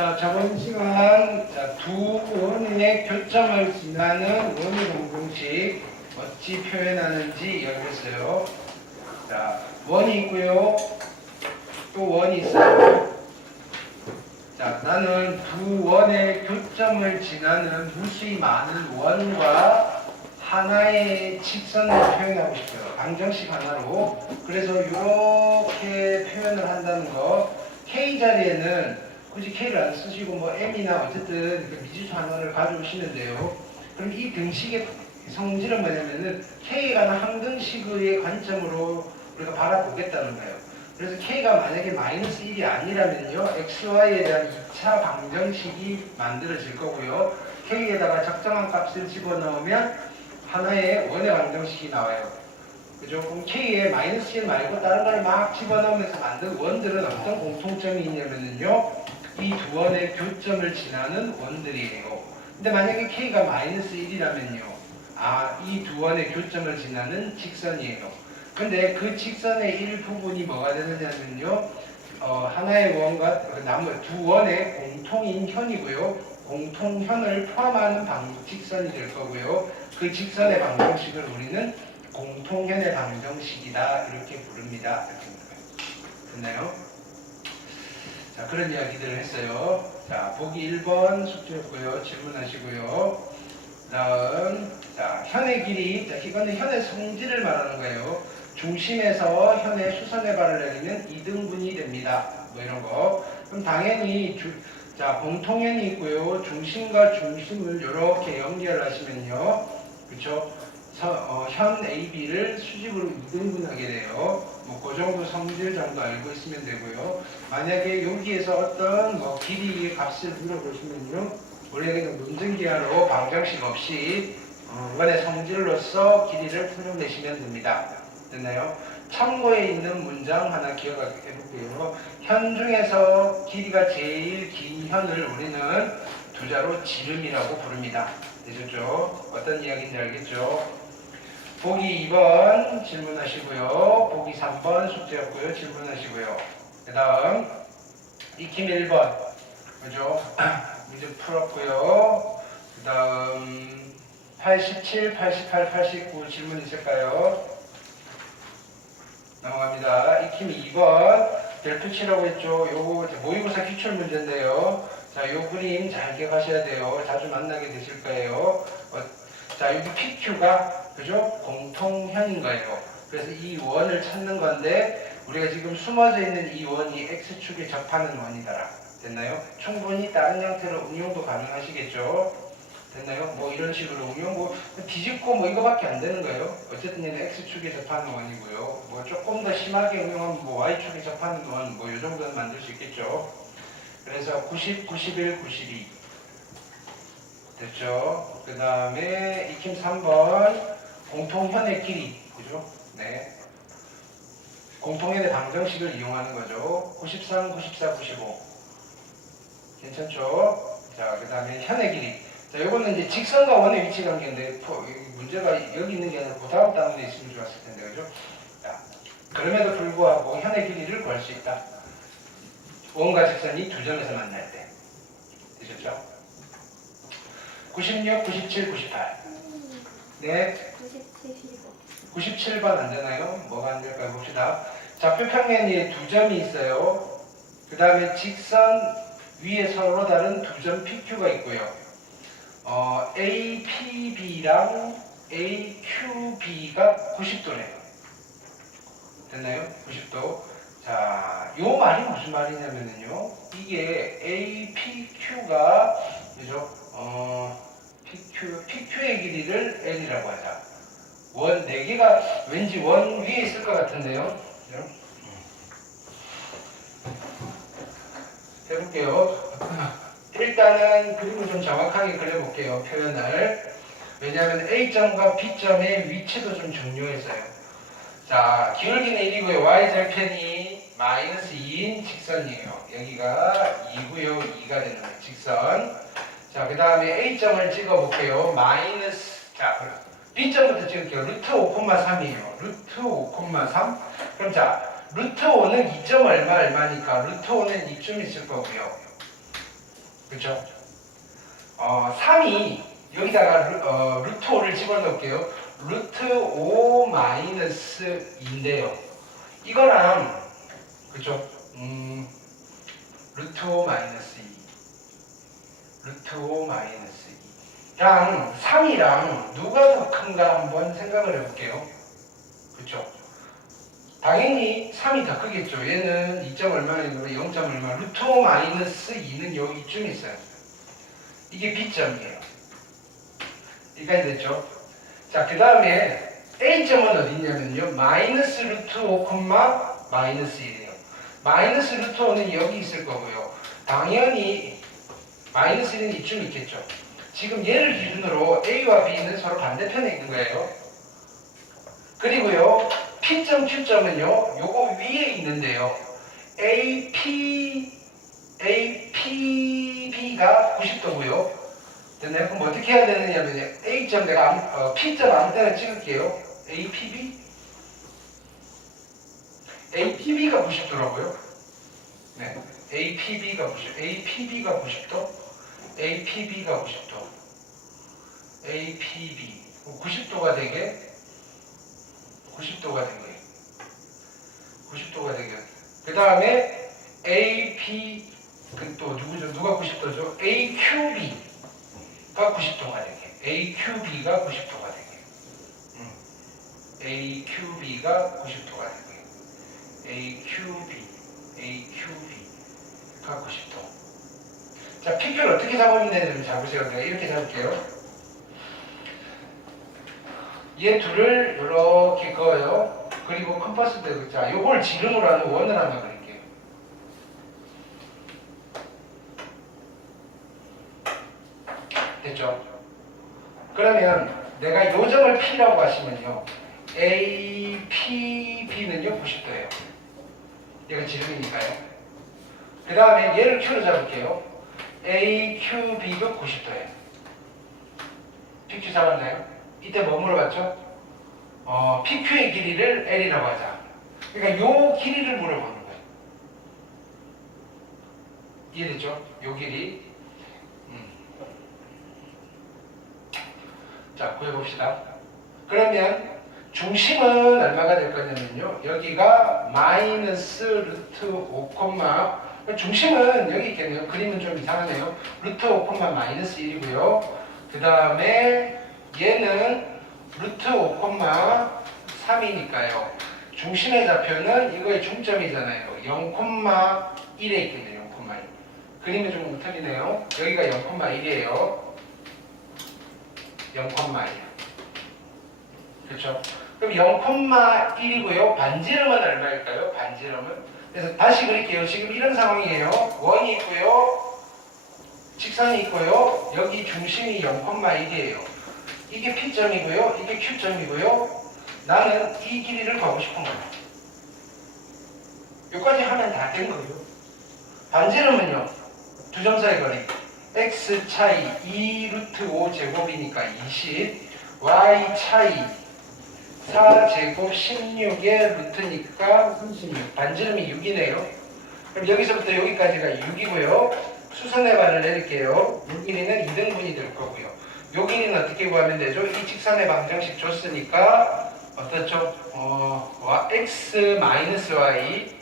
자, 저번 시간 두 원의 교점을 지나는 원의 공공식 어찌 표현하는지 이야기했어요. 자, 원이 있고요. 또 원이 있어요. 자, 나는 두 원의 교점을 지나는 무수히 많은 원과 하나의 직선을 표현하고 싶어요. 방정식 하나로. 그래서 이렇게 표현을 한다는 거. K 자리에는 굳이 K를 안 쓰시고 뭐 M이나 어쨌든 그 미지수 하나를 가져오시면 돼요. 그럼 이 등식의 성질은 뭐냐면은 K가 항등식의 관점으로 우리가 바라보겠다는 거예요. 그래서 K가 만약에 마이너스 1이 아니라면요, XY에 대한 2차 방정식이 만들어질 거고요. K에다가 적정한 값을 집어넣으면 하나의 원의 방정식이 나와요. 그죠? 그럼 K에 마이너스 1 말고 다른 걸 막 집어넣으면서 만든 원들은 어떤 공통점이 있냐면요, 이 두 원의 교점을 지나는 원들이에요. 근데 만약에 K가 마이너스 1이라면요, 이 두 원의 교점을 지나는 직선이에요. 근데 그 직선의 일부분이 뭐가 되느냐면요, 하나의 원과 두 원의 공통인 현이고요, 공통현을 포함하는 직선이 될 거고요. 그 직선의 방정식을 우리는 공통현의 방정식이다 이렇게 부릅니다. 됐나요? 자, 그런 이야기들을 했어요. 자, 보기 1번 숙제였고요. 질문하시고요. 다음, 자, 현의 길이. 자, 이거는 현의 성질을 말하는 거예요. 중심에서 현의 수선의 발을 내리면 2등분이 됩니다. 뭐 이런 거. 그럼 당연히 자, 공통현이 있고요. 중심과 중심을 이렇게 연결하시면요. 그쵸? 현 AB를 수직으로 2등분하게 돼요. 뭐 그 정도 성질 정도 알고 있으면 되고요. 만약에 여기에서 어떤 길이의 값을 물어보시면요, 원래 그냥 논증기하로 방정식 없이 원의 성질로서 길이를 풀어내시면 됩니다. 됐나요? 참고에 있는 문장 하나 기억해 볼게요. 현 중에서 길이가 제일 긴 현을 우리는 두자로 지름이라고 부릅니다. 되셨죠? 어떤 이야기인지 알겠죠? 보기 2번 질문하시고요. 보기 3번 숙제였고요. 질문하시고요. 그 다음 익힘 1번 그죠? 문제 풀었고요. 그 다음 87, 88, 89 질문 있을까요? 넘어갑니다. 익힘 2번 별표치라고 했죠. 요거 모의고사 기출 문제인데요. 자, 요 그림 잘 기억하셔야 돼요. 자주 만나게 되실 거예요. 자, 여기 PQ가 그죠? 공통현인 거예요. 그래서 이 원을 찾는 건데 우리가 지금 숨어져 있는 이 원이 X축에 접하는 원이더라. 됐나요? 충분히 다른 형태로 응용도 가능하시겠죠? 됐나요? 뭐 이런 식으로 응용, 뭐 뒤집고 뭐 이거밖에 안 되는 거예요. 어쨌든 얘는 X축에 접하는 원이고요. 뭐 조금 더 심하게 응용하면 뭐 Y축에 접하는 원, 뭐 이 정도는 만들 수 있겠죠. 그래서 90, 91, 92 됐죠? 그 다음에 익힘 3번 공통현의 길이, 그죠? 네. 공통현의 방정식을 이용하는 거죠. 93, 94, 95 괜찮죠? 자, 그 다음에 현의 길이. 자, 요거는 이제 직선과 원의 위치 관계인데 문제가 여기 있는 게 아니라 그 다음 단원에 있으면 좋았을 텐데, 그죠? 자, 그럼에도 불구하고 현의 길이를 구할 수 있다. 원과 직선이 두 점에서 만날 때. 되셨죠? 96, 97, 98. 네. 97번 안 되나요? 뭐가 안 될까요? 봅시다. 좌표평면에 두 점이 있어요. 그 다음에 직선 위에 서로 다른 두 점 PQ가 있고요. APB랑 AQB가 90도네요. 됐나요? 90도. 자, 요 말이 무슨 말이냐면요. 이게 APQ가, 그죠? PQ의 길이를 L이라고 하자. 원 4개가 왠지 원 위에 있을 것 같은데요. 해볼게요. 일단은 그림을 좀 정확하게 그려볼게요. 표현을. 왜냐하면 A점과 B점의 위치도 좀 중요해서요. 자, 기울기는 1이고요. Y절편이 마이너스 2인 직선이에요. 여기가 2고요. 2가 되는 거예요. 직선. 자, 그 다음에 A점을 찍어볼게요. 마이너스, 자, B점부터 찍을게요. 루트 5,3이에요. 루트 5,3. 그럼 자, 루트 5는 2점 얼마니까 루트 5는 이쯤 있을 거고요. 그렇죠? 3이 여기다가 루트 5를 집어넣을게요. 루트 5 마이너스 2인데요. 이거랑 그죠? 루트 5 마이너스 2 루트 5 마이너스 2랑 3이랑 누가 더 큰가 한번 생각을 해볼게요. 그쵸? 당연히 3이 더 크겠죠. 얘는 2점 얼마인가 0점 얼마. 루트 5 마이너스 2는 여기쯤 있어요. 이게 B점이에요. 여기까지 됐죠? 자, 그 다음에 A점은 어디 있냐면요. 마이너스 루트 5, 마이너스 1이에요. 마이너스 루트 5는 여기 있을 거고요. 당연히 마이너스 1은 이쯤 있겠죠. 지금 얘를 기준으로 A와 B는 서로 반대편에 있는 거예요. 그리고요. P점, Q점은요. 요거 위에 있는데요. APB가 90도고요. 됐나요? 그럼 어떻게 해야 되느냐면요. A점 내가 P점 아무 때나 찍을게요. APB가 90도라고요? 네. APB가 90도. APB가 90도. APB 90도가 되게 90도가 되게 그 다음에 AP 또 누구죠? 누가 90도죠? AQB가 90도가 되게 AQB가 90도가 되게 AQB가 90도가 되게 AQB가 90도. 자, PQ를 어떻게 잡으면 되는지 잡으세요. 내가 이렇게 잡을게요. 얘 둘을 이렇게 그어요. 그리고 컴퍼스 대고, 자, 요걸 지름으로 하는 원을 하나 그릴게요. 됐죠? 그러면 내가 요 점을 P라고 하시면요. APB는요, 90도예요. 얘가 지름이니까요. 그 다음에 얘를 Q로 잡을게요. AQB도 90도예요. PQ 잡았나요? 이때 뭐 물어봤죠? PQ의 길이를 L이라고 하자. 그러니까 요 길이를 물어보는 거예요. 이해됐죠? 요 길이. 자, 구해봅시다. 그러면 중심은 얼마가 될 거냐면요. 여기가 마이너스 루트 5, 중심은 여기 있겠네요. 그림은 좀 이상하네요. 루트 5, 마이너스 1이고요. 그 다음에 얘는 루트 5, 3이니까요. 중심의 좌표는 이거의 중점이잖아요. 0,1에 있겠네요. 0,1. 그림이 좀 틀리네요. 여기가 0,1이에요. 0,1. 그렇죠? 그럼 0,1이고요. 반지름은 얼마일까요? 반지름은? 그래서 다시 그릴게요. 지금 이런 상황이에요. 원이 있고요. 직선이 있고요. 여기 중심이 0,1이에요. 이게 P점이고요. 이게 Q점이고요. 나는 이 길이를 가고 싶은 거예요. 여기까지 하면 다 된 거예요. 반지름은요. 두 점 사이 거리. X 차이 2 루트 5 제곱이니까 20. Y 차이 4 제곱 16의 루트니까 36. 반지름이 6이네요. 그럼 여기서부터 여기까지가 6이고요. 수선의 반을 내릴게요. 요 길이는 2등분이 될 거고요. 요 길이는 어떻게 구하면 되죠? 이 직선의 방정식 줬으니까 어떻죠? x 마이너스 y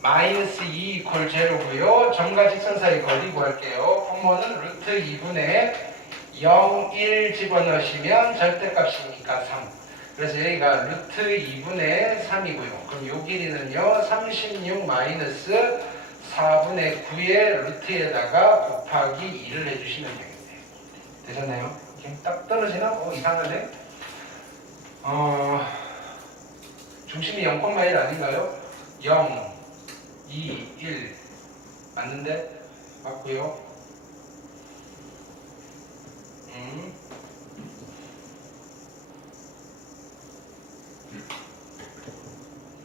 마이너스 2 이퀄 제로고요. 점과 직선 사이 거리 구할게요. 분모는 루트 2분의 0, 1 집어넣으시면 절대값이니까 3. 그래서 여기가 루트 2분의 3이고요. 그럼 요 길이는요. 36 마이너스 4분의 9의 루트에다가 곱하기 2를 해주시면 되겠네요. 되셨나요? 이렇게 딱 떨어지나? 이상하네. 중심이 0,1 아닌가요? 0, 2, 1 맞는데? 맞고요.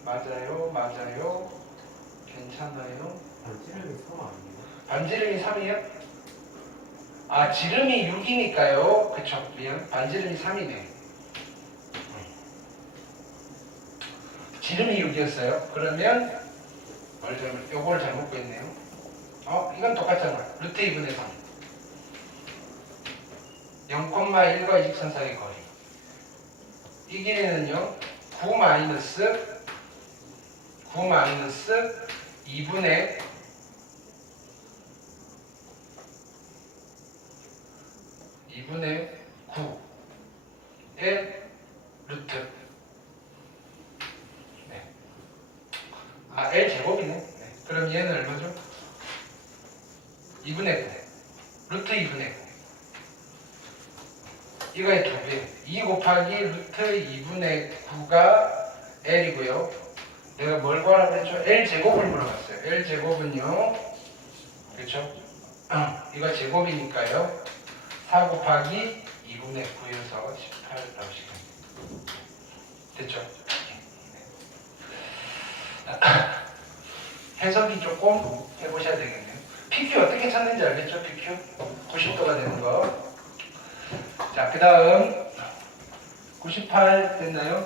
맞아요. 괜찮아요. 반지름이 3 아니에요? 반지름이 3이요? 아, 지름이 6이니까요. 그쵸. 미안. 반지름이 3이네. 지름이 6이었어요. 그러면 요걸 잘못 구했네요. 이건 똑같잖아. 루트 2분의 3. 0,1과 직선 사이 거리. 이 길이는요, 9 마이너스 2분의 9의 루트. 네. L 제곱이네. 네. 그럼 얘는 얼마죠? 2분의 9. 루트 2분의 9. 이거의 2배. 2 곱하기 루트 2분의 9가 L이고요. 내가 뭘 구하라고 했죠? L 제곱을 물어봤어요. L 제곱은요, 그렇죠? 이거 제곱이니까요. 4 곱하기 2분의 9여서 18 나오시겠네요. 됐죠? 해석이 조금 해보셔야 되겠네요. PQ 어떻게 찾는지 알겠죠? PQ 90도가 되는 거. 자, 그 다음 98 됐나요?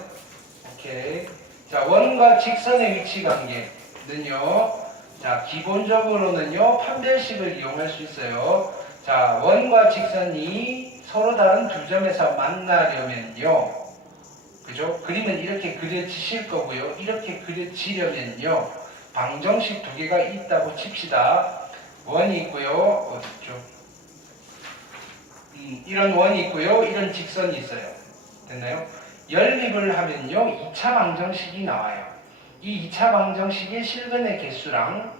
오케이. 자, 원과 직선의 위치 관계는요, 자, 기본적으로는요, 판별식을 이용할 수 있어요. 자, 원과 직선이 서로 다른 두 점에서 만나려면요, 그죠? 그림은 이렇게 그려지실 거고요. 이렇게 그려지려면요, 방정식 두 개가 있다고 칩시다. 원이 있고요. 어딨죠? 이런 원이 있고요. 이런 직선이 있어요. 됐나요? 연립을 하면요, 2차 방정식이 나와요. 이 2차 방정식의 실근의 개수랑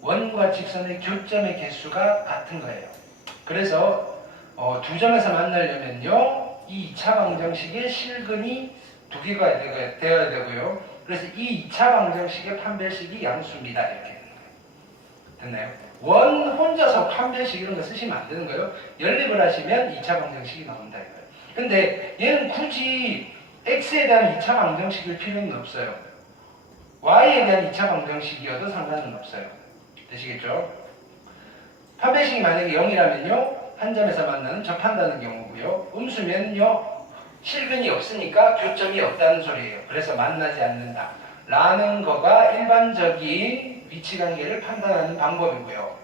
원과 직선의 교점의 개수가 같은 거예요. 그래서 두 점에서 만나려면요, 이 2차 방정식의 실근이 두 개가 되어야 되고요. 그래서 이 2차 방정식의 판별식이 양수입니다. 이렇게. 됐나요? 원 혼자서 판별식 이런 거 쓰시면 안 되는 거예요. 연립을 하시면 2차 방정식이 나온다 이거예요. 근데 얘는 굳이 x에 대한 2차 방정식일 필요는 없어요. y에 대한 2차 방정식이어도 상관은 없어요. 되시겠죠? 판별식이 만약에 0이라면요, 한 점에서 만나는 접한다는 경우고요. 음수면요, 실근이 없으니까 교점이 없다는 소리예요. 그래서 만나지 않는다 라는 거가 일반적인 위치관계를 판단하는 방법이고요.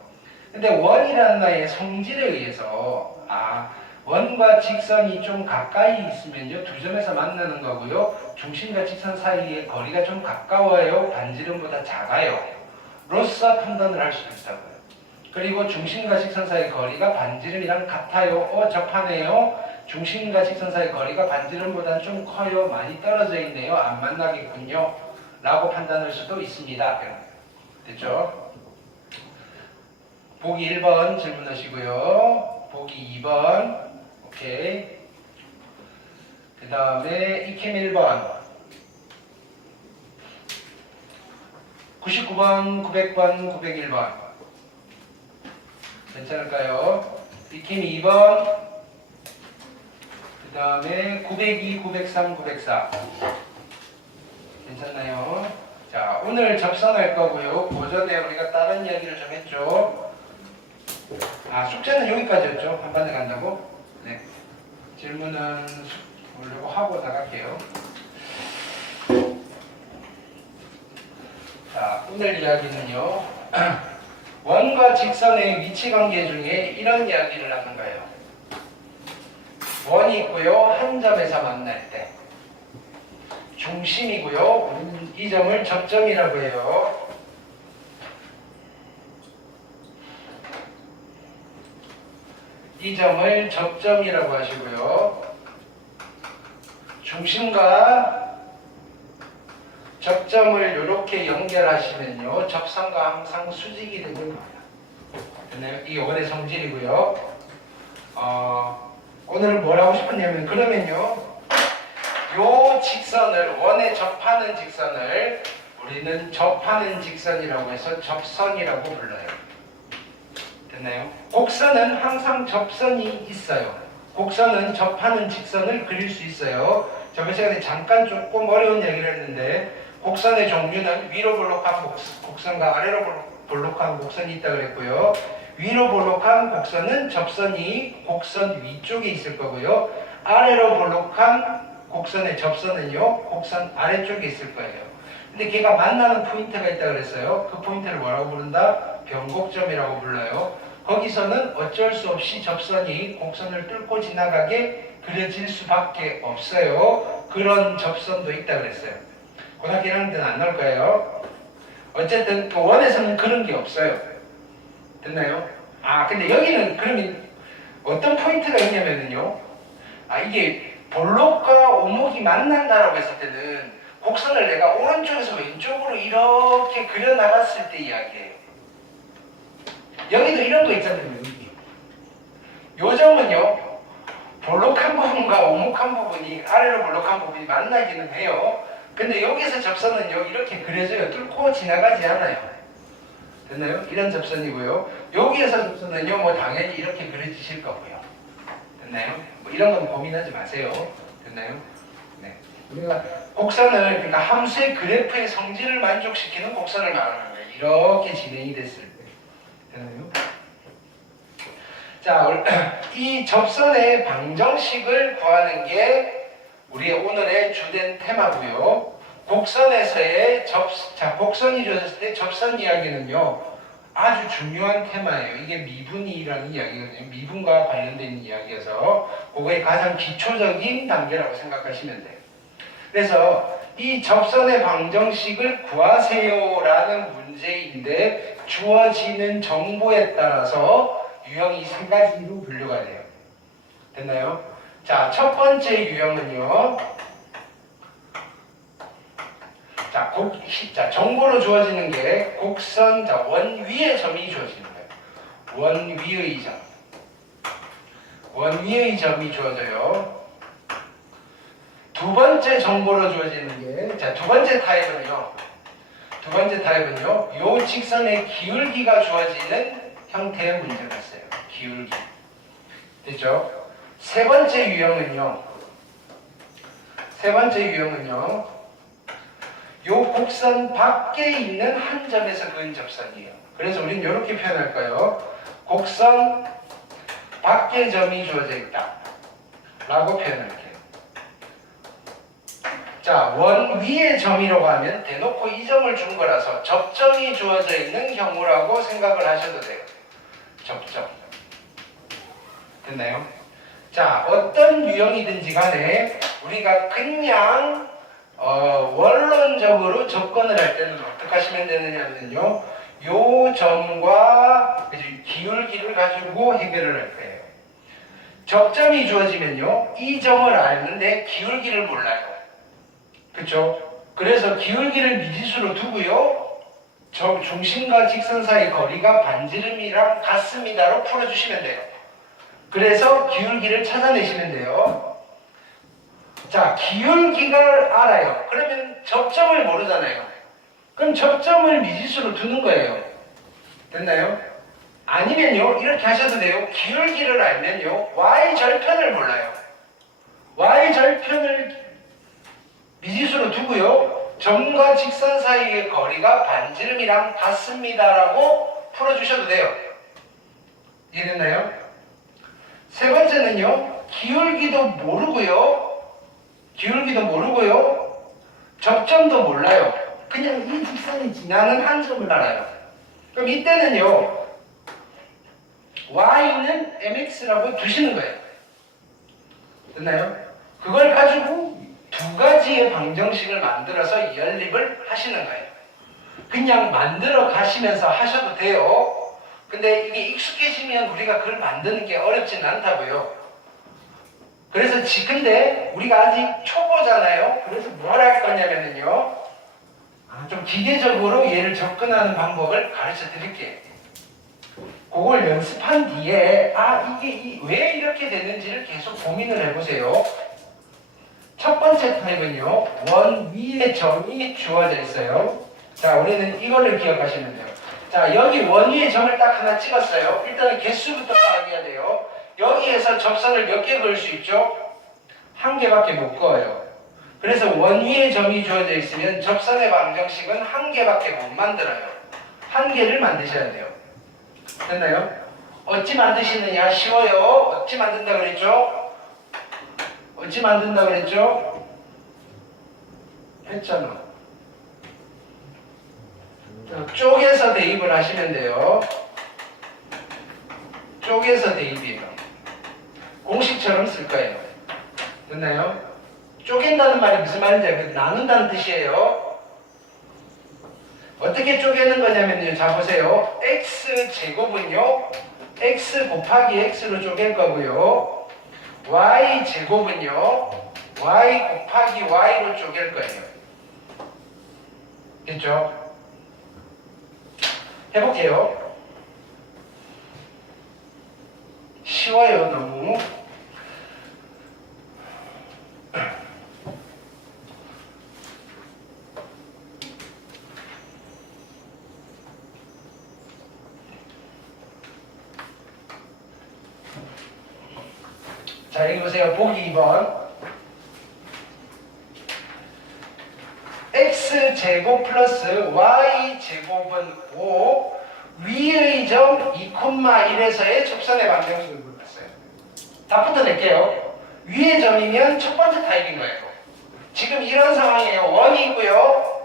근데 원이라는 나의 성질에 의해서 원과 직선이 좀 가까이 있으면요, 두 점에서 만나는 거고요. 중심과 직선 사이의 거리가 좀 가까워요, 반지름보다 작아요 로서 판단을 할 수 있다고요. 그리고 중심과 직선 사이의 거리가 반지름이랑 같아요, 접하네요. 중심과 직선 사이의 거리가 반지름보다는 좀 커요, 많이 떨어져 있네요, 안 만나겠군요 라고 판단할 수도 있습니다. 됐죠? 보기 1번 질문하시고요. 보기 2번. 오케이. 그 다음에 이캠 1번. 99번, 900번, 901번. 괜찮을까요? 이캠 2번. 그 다음에 902, 903, 904. 괜찮나요? 자, 오늘 접선할 거고요. 고전에 우리가 다른 이야기를 좀 했죠. 숙제는 여기까지였죠. 한 반에 간다고? 네. 질문은 보려고 하고 나갈게요. 자, 오늘 이야기는요. 원과 직선의 위치 관계 중에 이런 이야기를 하는 거예요. 원이 있고요. 한 점에서 만날 때. 중심이고요. 우리는 이 점을 접점이라고 해요. 이 점을 접점이라고 하시고요. 중심과 접점을 이렇게 연결하시면요, 접선과 항상 수직이 되는 거예요. 이게 원의 성질이고요. 오늘 뭘 하고 싶었냐면, 그러면요, 요 직선을, 원에 접하는 직선을 우리는 접하는 직선이라고 해서 접선이라고 불러요. 됐나요? 곡선은 항상 접선이 있어요. 곡선은 접하는 직선을 그릴 수 있어요. 저번 시간에 잠깐 조금 어려운 얘기를 했는데, 곡선의 종류는 위로 볼록한 곡선과 아래로 볼록한 곡선이 있다고 그랬고요. 위로 볼록한 곡선은 접선이 곡선 위쪽에 있을 거고요. 아래로 볼록한 곡선의 접선은요, 곡선 아래쪽에 있을 거예요. 근데 걔가 만나는 포인트가 있다 그랬어요. 그 포인트를 뭐라고 부른다? 변곡점이라고 불러요. 거기서는 어쩔 수 없이 접선이 곡선을 뚫고 지나가게 그려질 수밖에 없어요. 그런 접선도 있다 그랬어요. 고등학교 1학년 때는 안 나올 거예요. 어쨌든 그 원에서는 그런 게 없어요. 됐나요? 근데 여기는 그러면 어떤 포인트가 있냐면요. 이게 볼록과 오목이 만난다라고 했을 때는 곡선을 내가 오른쪽에서 왼쪽으로 이렇게 그려나갔을 때 이야기예요. 여기도 이런 거 있잖아요. 여기. 요 점은요. 볼록한 부분과 오목한 부분이 아래로 볼록한 부분이 만나기는 해요. 근데 여기서 접선은요. 이렇게 그려져요. 뚫고 지나가지 않아요. 됐나요? 이런 접선이고요. 여기에서 접선은요. 뭐 당연히 이렇게 그려지실 거고요. 됐나요? 뭐 이런 건 고민하지 마세요. 됐나요? 네. 우리가 곡선을 그러니까 함수의 그래프의 성질을 만족시키는 곡선을 말하는 거예요. 이렇게 진행이 됐을 때. 됐나요? 자, 이 접선의 방정식을 구하는 게 우리의 오늘의 주된 테마고요. 곡선에서의 곡선이 주어졌을 때 접선 이야기는요. 아주 중요한 테마예요. 이게 미분이라는 이야기거든요. 미분과 관련된 이야기여서 그거의 가장 기초적인 단계라고 생각하시면 돼요. 그래서 이 접선의 방정식을 구하세요라는 문제인데 주어지는 정보에 따라서 유형이 세 가지로 분류가 돼요. 됐나요? 자, 첫 번째 유형은요. 자, 정보로 주어지는 게 곡선, 원 위의 점이 주어지는 거예요. 원 위의 점. 원 위의 점이 주어져요. 두 번째 정보로 주어지는 게, 두 번째 타입은요. 요 직선의 기울기가 주어지는 형태의 문제가 있어요. 기울기. 됐죠? 세 번째 유형은요. 요 곡선 밖에 있는 한 점에서 그은 접선이에요. 그래서 우리는 이렇게 표현할까요? 곡선 밖에 점이 주어져 있다. 라고 표현할게요. 자, 원 위의 점이라고 하면 대놓고 이 점을 준 거라서 접점이 주어져 있는 경우라고 생각을 하셔도 돼요. 접점. 됐나요? 자, 어떤 유형이든지 간에 우리가 그냥 원론적으로 접근을 할 때는 어떻게 하시면 되느냐면요. 요 점과 기울기를 가지고 해결을 할 거예요. 접점이 주어지면요. 이 점을 알는데 기울기를 몰라요. 그렇죠? 그래서 기울기를 미지수로 두고요. 중심과 직선 사이 거리가 반지름이랑 같습니다로 풀어주시면 돼요. 그래서 기울기를 찾아내시면 돼요. 자, 기울기를 알아요. 그러면 접점을 모르잖아요. 그럼 접점을 미지수로 두는 거예요. 됐나요? 아니면요, 이렇게 하셔도 돼요. 기울기를 알면요, y절편을 몰라요. y절편을 미지수로 두고요, 점과 직선 사이의 거리가 반지름이랑 같습니다라고 풀어주셔도 돼요. 이해됐나요? 세 번째는요, 기울기도 모르고요, 접점도 몰라요. 그냥 이 직선이 지나는 한 점을 알아요. 그럼 이때는요, y는 mx라고 두시는 거예요. 됐나요? 그걸 가지고 두 가지의 방정식을 만들어서 연립을 하시는 거예요. 그냥 만들어 가시면서 하셔도 돼요. 근데 이게 익숙해지면 우리가 그걸 만드는 게 어렵지는 않다고요. 그래서 근데 우리가 아직 초보잖아요. 그래서 뭘 할 거냐면요, 좀 기계적으로 얘를 접근하는 방법을 가르쳐 드릴게요. 그걸 연습한 뒤에 이게 왜 이렇게 되는지를 계속 고민을 해보세요. 첫 번째 타입은요, 원 위에 점이 주어져 있어요. 자, 우리는 이거를 기억하시면 돼요. 자, 여기 원 위에 점을 딱 하나 찍었어요. 일단은 개수부터 파악해야 돼요. 여기에서 접선을 몇 개 그을 수 있죠? 한 개밖에 못 그어요. 그래서 원 위에 점이 주어져 있으면 접선의 방정식은 한 개밖에 못 만들어요. 한 개를 만드셔야 돼요. 됐나요? 어찌 만드시느냐? 쉬워요. 어찌 만든다 그랬죠? 했잖아. 쪼개서 대입을 하시면 돼요. 쪼개서 대입이에요. 공식처럼 쓸 거예요. 됐나요? 쪼갠다는 말이 무슨 말인지 알겠어요? 나눈다는 뜻이에요. 어떻게 쪼개는 거냐면요. 자, 보세요. x제곱은요. x 곱하기 x로 쪼갤 거고요. y제곱은요. y 곱하기 y로 쪼갤 거예요. 됐죠? 해볼게요. 쉬워요, 너무. 자, 여기 보세요. 보기 2번. x제곱 플러스 y제곱은 5. 위의 점 2,1에서의 접선의 방정식을 물었어요. 답부터 낼게요. 위의 점이면 첫 번째 타입인 거예요. 지금 이런 상황이에요. 원이고요.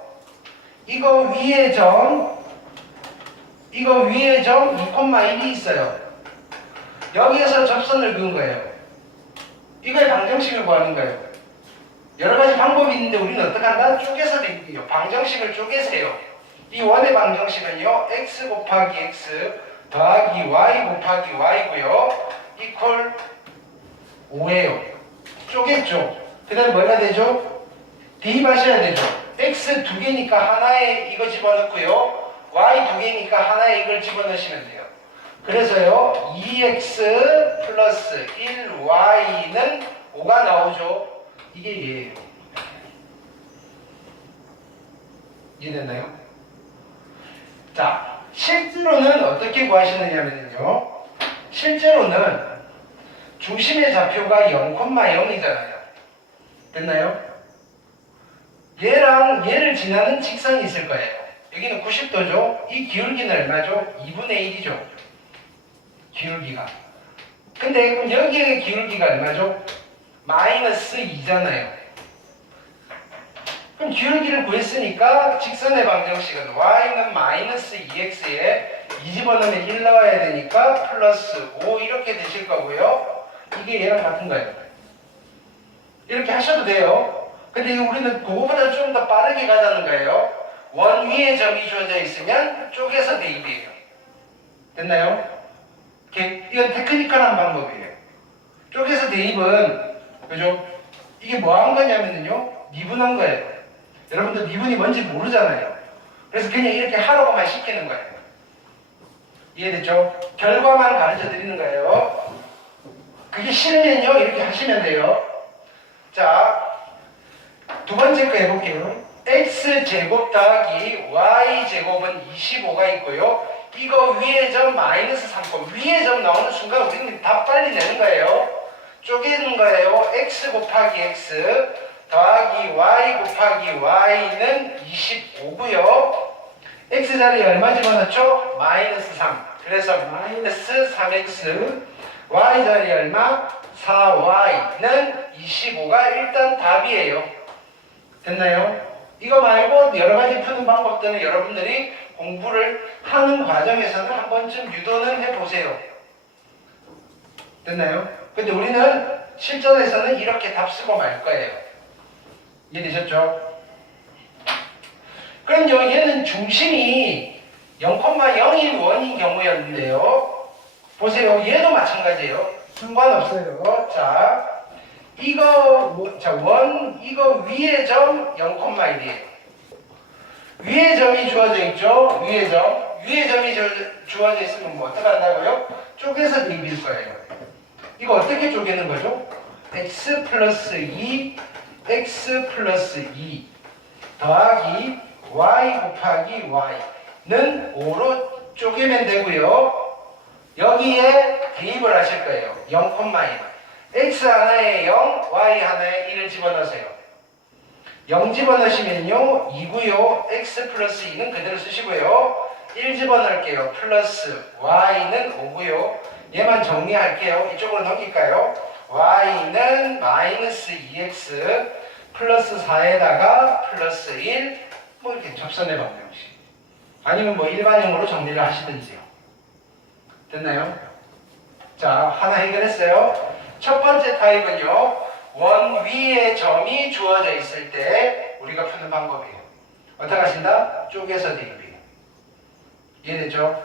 이거 위의 점 2,1이 있어요. 여기에서 접선을 그은 거예요. 이거의 방정식을 구하는 거예요. 여러 가지 방법이 있는데 우리는 어떻게 한다? 쪼개서 대입해요. 방정식을 쪼개세요. 이 원의 방정식은요. x 곱하기 x 더하기 y 곱하기 y고요. 이퀄 5예요. 쪼갰죠. 그 다음에 뭐가 되죠? 대입하셔야 되죠. x 두 개니까 하나에 이거 집어넣고요. y 두 개니까 하나에 이걸 집어넣으시면 돼요. 그래서요. 2x 플러스 1y는 5가 나오죠. 이게 얘예요. 이해됐나요? 자, 실제로는 어떻게 구하시느냐면요. 실제로는 중심의 좌표가 0,0이잖아요. 됐나요? 얘랑 얘를 지나는 직선이 있을 거예요. 여기는 90도죠. 이 기울기는 얼마죠? 2분의 1이죠. 기울기가. 근데 그럼 여기의 기울기가 얼마죠? 마이너스 2잖아요. 그럼 기울기를 구했으니까 직선의 방정식은 y는 마이너스 2x에 2 집어넣으면 1 나와야 되니까 플러스 5 이렇게 되실 거고요. 이게 얘랑 같은 거예요. 이렇게 하셔도 돼요. 근데 우리는 그거보다 좀 더 빠르게 가자는 거예요. 원 위에 점이 주어져 있으면 쪼개서 대입이에요. 됐나요? 이건 테크니컬한 방법이에요. 쪼개서 대입은 그죠? 이게 뭐 한 거냐면요. 미분한 거예요. 여러분들 미분이 뭔지 모르잖아요. 그래서 그냥 이렇게 하라고만 시키는 거예요. 이해됐죠? 결과만 가르쳐 드리는 거예요. 그게 싫으면요 이렇게 하시면 돼요. 자, 두 번째 거 해볼게요. x제곱 더하기 y제곱은 25가 있고요. 이거 위에 점 마이너스 3코 위에 점 나오는 순간 우리는 다 빨리 내는 거예요. 쪼개는 거예요. x 곱하기 x 더하기 y 곱하기 y는 25고요. x자리에 얼마 집어넣죠? 마이너스 3. 그래서 마이너스 3x y자리에 얼마? 4y는 25가 일단 답이에요. 됐나요? 이거 말고 여러 가지 푸는 방법들은 여러분들이 공부를 하는 과정에서는 한 번쯤 유도는 해보세요. 됐나요? 근데 우리는 실전에서는 이렇게 답 쓰고 말 거예요. 이해되셨죠? 그럼요, 얘는 중심이 0,01 원인 경우였는데요. 보세요, 얘도 마찬가지예요. 상관없어요. 자, 이거 이거 위에 점 0,1이에요. 위에 점이 주어져 있죠. 위에 점이 주어져 있으면 뭐 어떻게 한다고요? 쪼개서 대입일 거예요. 이거 어떻게 쪼개는 거죠? x 플러스 2 x 플러스 2 더하기 y 곱하기 y는 5로 쪼개면 되고요. 여기에 대입을 하실 거예요. 0,1. x 하나에 0, y 하나에 1을 집어넣으세요. 0 집어넣으시면요 2고요. x 플러스 2는 그대로 쓰시고요. 1 집어넣을게요. 플러스 y는 5고요. 얘만 정리할게요. 이쪽으로 넘길까요? y는 마이너스 2x 플러스 4에다가 플러스 1 뭐 이렇게 접선의 방정식 아니면 뭐 일반형으로 정리를 하시든지요. 됐나요? 자, 하나 해결했어요. 첫 번째 타입은요, 원 위에 점이 주어져 있을 때 우리가 푸는 방법이에요. 어떻게 하신다? 쪼개서 대입이에요. 이해되죠?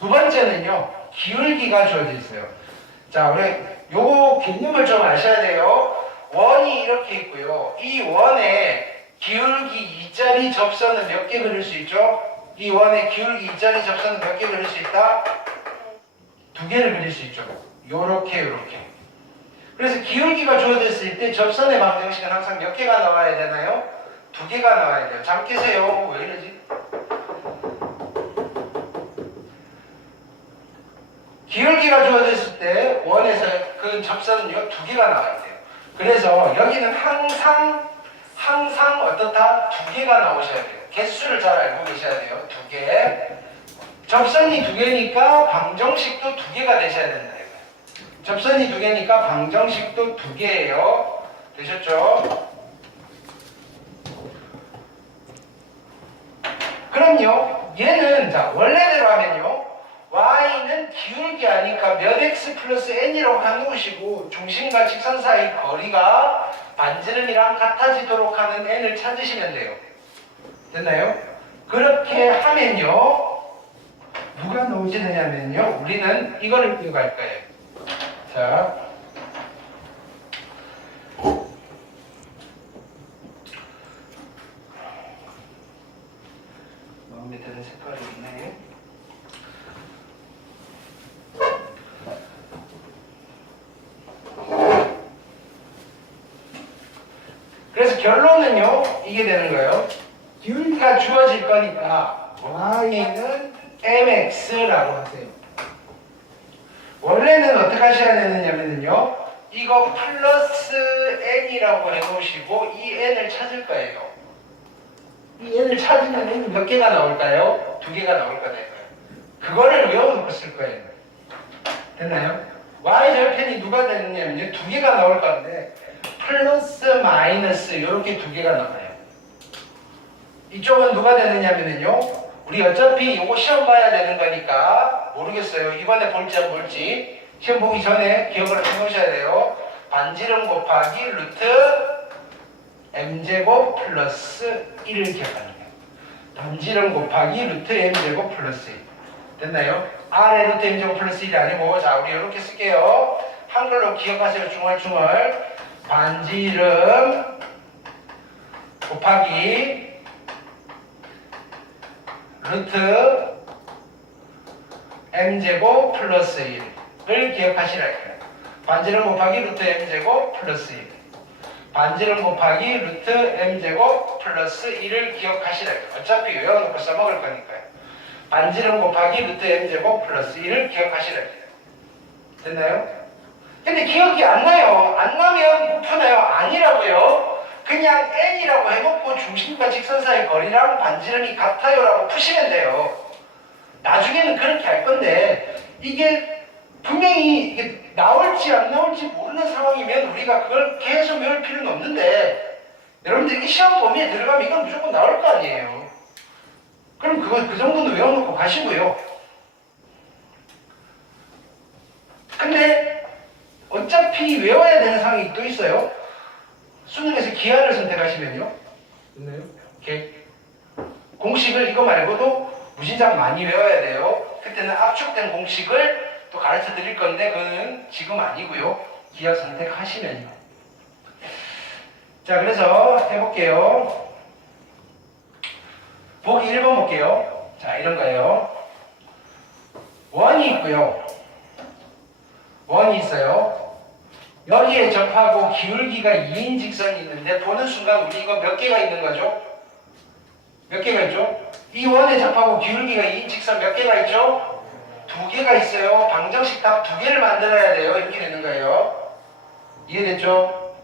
두 번째는요, 기울기가 주어져 있어요. 자, 우리 요 개념을 좀 아셔야 돼요. 원이 이렇게 있고요. 이 원에 기울기 2짜리 접선은 몇 개 그릴 수 있죠? 이 원에 기울기 2짜리 접선은 몇 개 그릴 수 있다? 2개를 그릴 수 있죠. 요렇게. 그래서 기울기가 주어져 있을 때 접선의 방정식은 항상 몇 개가 나와야 되나요? 2개가 나와야 돼요. 잠 깨세요. 왜 이러지? 기울기가 주어져 있을 때 원에서 그 접선은요 2개가 나와야 돼요. 그래서 여기는 항상 어떻다? 2개가 나오셔야 돼요. 개수를 잘 알고 계셔야 돼요. 2개. 접선이 2개니까 방정식도 2개가 되셔야 된다. 접선이 2개니까 방정식도 2개예요. 되셨죠? 그럼요. 얘는 자 원래대로 하면요. y는 기울기 아니까 몇 x 플러스 n이라고 해놓으시고 중심과 직선 사이 거리가 반지름이랑 같아지도록 하는 n을 찾으시면 돼요. 됐나요? 그렇게 하면요. 누가 나오시느냐면요. 우리는 이거를 기억할 거예요. 자. 마음에 드는 색깔이 있나요? 그래서 결론은요, 이게 되는 거예요. 기울기가 주어질 거니까 y는 mx라고 하세요. 원래는 어떻게 하셔야 되느냐면요, 이거 플러스 n이라고 해놓으시고 이 n을 찾을 거예요. 이 n을 찾으면 n이 몇 개가 나올까요? 2개가 나올 거예요. 그거를 외워놓고 쓸 거예요. 됐나요? y절편이 누가 되느냐면요, 2개가 나올 건데 플러스 마이너스 이렇게 2개가 나와요. 이쪽은 누가 되느냐면요, 우리 어차피 이거 시험 봐야 되는 거니까 모르겠어요. 이번에 볼지 안 볼지 시험 보기 전에 기억을 해놓으셔야 돼요. 반지름 곱하기 루트 m제곱 플러스 1을 기억하는 거예요. 반지름 곱하기 루트 m제곱 플러스 1. 됐나요? R의 루트 m제곱 플러스 1이 아니고, 자, 우리 이렇게 쓸게요. 한글로 기억하세요. 중얼중얼. 반지름 곱하기 루트 m제곱 플러스 1을 기억하시랄까요? 반지름 곱하기 루트 m제곱 플러스 1. 반지름 곱하기 루트 m제곱 플러스 1을 기억하시랄까요? 어차피 외워놓고 써먹을 거니까요. 반지름 곱하기 루트 m제곱 플러스 1을 기억하시랄까요? 됐나요? 근데 기억이 안 나요. 안 나면 못 푸나요? 아니라고요. 그냥 n이라고 해놓고 중심과 직선 사이 거리랑 반지름이 같아요라고 푸시면 돼요. 나중에는 그렇게 할 건데 이게 분명히 이게 나올지 안 나올지 모르는 상황이면 우리가 그걸 계속 외울 필요는 없는데, 여러분들이 시험 범위에 들어가면 이건 무조건 나올 거 아니에요. 그럼 그 정도는 외워놓고 가시고요. 근데 어차피 외워야 되는 상황이 또 있어요. 수능에서 기하를 선택하시면요. 됐나요? 이렇게 공식을 이거 말고도 무진장 많이 외워야 돼요. 그때는 압축된 공식을 또 가르쳐 드릴 건데 그거는 지금 아니고요. 기하 선택하시면요. 자, 그래서 해볼게요. 보기 1번 볼게요. 자, 이런 거예요. 원이 있고요. 원이 있어요. 여기에 접하고 기울기가 2인 직선이 있는데 보는 순간 우리 이거 몇 개가 있는 거죠? 몇 개가 있죠? 이 원에 접하고 기울기가 2인 직선 몇 개가 있죠? 2개가 있어요. 방정식 답 2개를 만들어야 돼요. 이렇게 되는 거예요. 이해됐죠?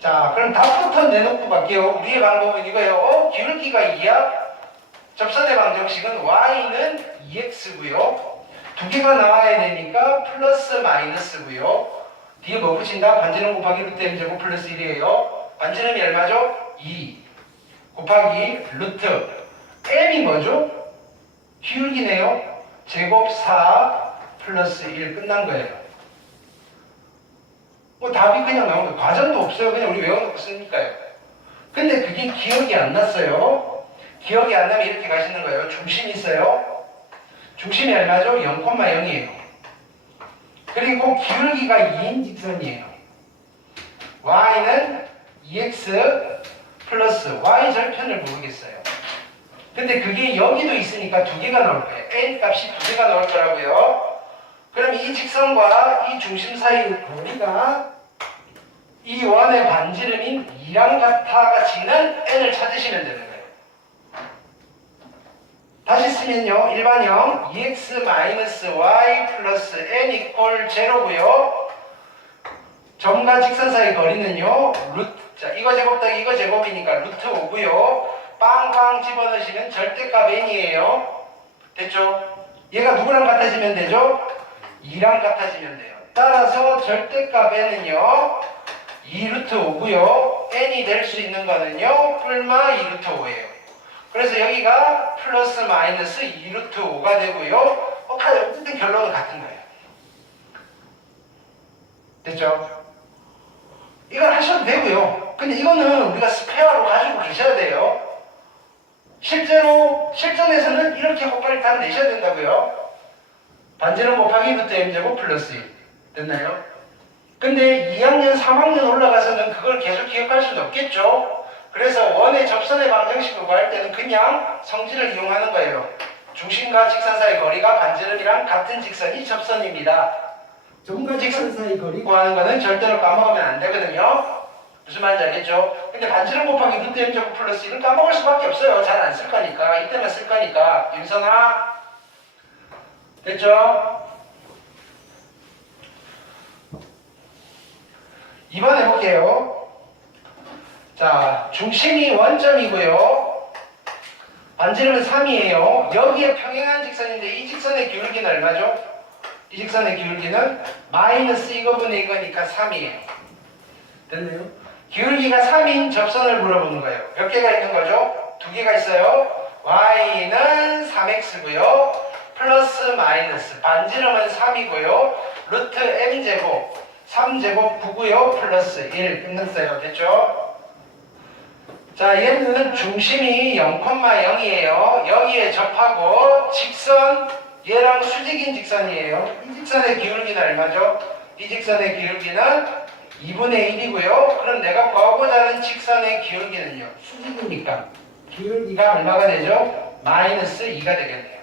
자, 그럼 답부터 내놓고 갈게요. 우리의 방법은 이거예요. 기울기가 2야? 접선의 방정식은 y는 2x고요. 2개가 나와야 되니까 플러스 마이너스고요. 뒤에 뭐 붙인다? 반지름 곱하기 루트 m제곱 플러스 1이에요. 반지름이 얼마죠? 2. 곱하기 루트 m이 뭐죠? 기울기네요. 제곱 4 플러스 1 끝난 거예요. 뭐 답이 그냥 나온 거예요. 과정도 없어요. 그냥 우리 외워놓고 쓰니까요. 근데 그게 기억이 안 났어요. 기억이 안 나면 이렇게 가시는 거예요. 중심이 있어요. 중심이 얼마죠? 0,0이에요. 그리고 기울기가 2인 직선이에요. y는 2x 플러스 y 절편을 모르겠어요. 근데 그게 여기도 있으니까 두 개가 나올 거예요. n 값이 두 개가 나올 거라고요. 그럼 이 직선과 이 중심 사이의 거리가 이 원의 반지름인 2랑 같아지는 n을 찾으시면 되는 거예요. 다시 쓰면요. 일반형 2x-y 플러스 n 이퀄 제로고요. 점과 직선 사이 거리는요. 자, 이거 제곱 더하기 이거 제곱이니까 루트 5고요. 빵빵 집어넣으시면 절대값 n이에요. 됐죠? 얘가 누구랑 같아지면 되죠? 2랑 같아지면 돼요. 따라서 절대값 n은요. 2루트 5고요. n이 될 수 있는 거는요. 뿔마 2루트 5예요. 그래서 여기가 플러스 마이너스 2루트 5가 되고요. 어쨌든 결론은 같은 거예요. 됐죠? 이걸 하셔도 되고요. 근데 이거는 우리가 스페어로 가지고 계셔야 돼요. 실제로 실전에서는 이렇게 곱하기 답을 내셔야 된다고요. 반지름 곱하기 루트 m제곱 플러스 1 됐나요? 근데 2학년 3학년 올라가서는 그걸 계속 기억할 수는 없겠죠. 그래서 원의 접선의 방정식을 구할 때는 그냥 성질을 이용하는 거예요. 중심과 직선 사이 거리가 반지름이랑 같은 직선이 접선입니다. 점과 직선 사이 거리 구하는 거는 절대로 까먹으면 안 되거든요. 무슨 말인지 알겠죠? 근데 반지름 곱하기 루트 m제곱 플러스 1은 까먹을 수밖에 없어요. 잘 안 쓸 거니까. 이때만 쓸 거니까. 윤선아 됐죠? 이번 해볼게요. 자, 중심이 원점이고요. 반지름은 3이에요. 여기에 평행한 직선인데 이 직선의 기울기는 얼마죠? 이 직선의 기울기는 마이너스 이거분의 이거니까 3이에요. 됐네요? 기울기가 3인 접선을 물어보는 거예요. 몇 개가 있는 거죠? 두 개가 있어요. y는 3x고요. 플러스 마이너스 반지름은 3이고요. 루트 m제곱 3제곱 9고요. 플러스 1 끝났어요. 됐죠? 자, 얘는 중심이 0,0이에요. 여기에 접하고 직선 얘랑 수직인 직선이에요. 이 직선의 기울기는 얼마죠? 이 직선의 기울기는 2분의 1이고요. 그럼 내가 구하고자 하는 직선의 기울기는요. 수직이니까 기울기가 얼마가 되죠? 마이너스 2가 되겠네요.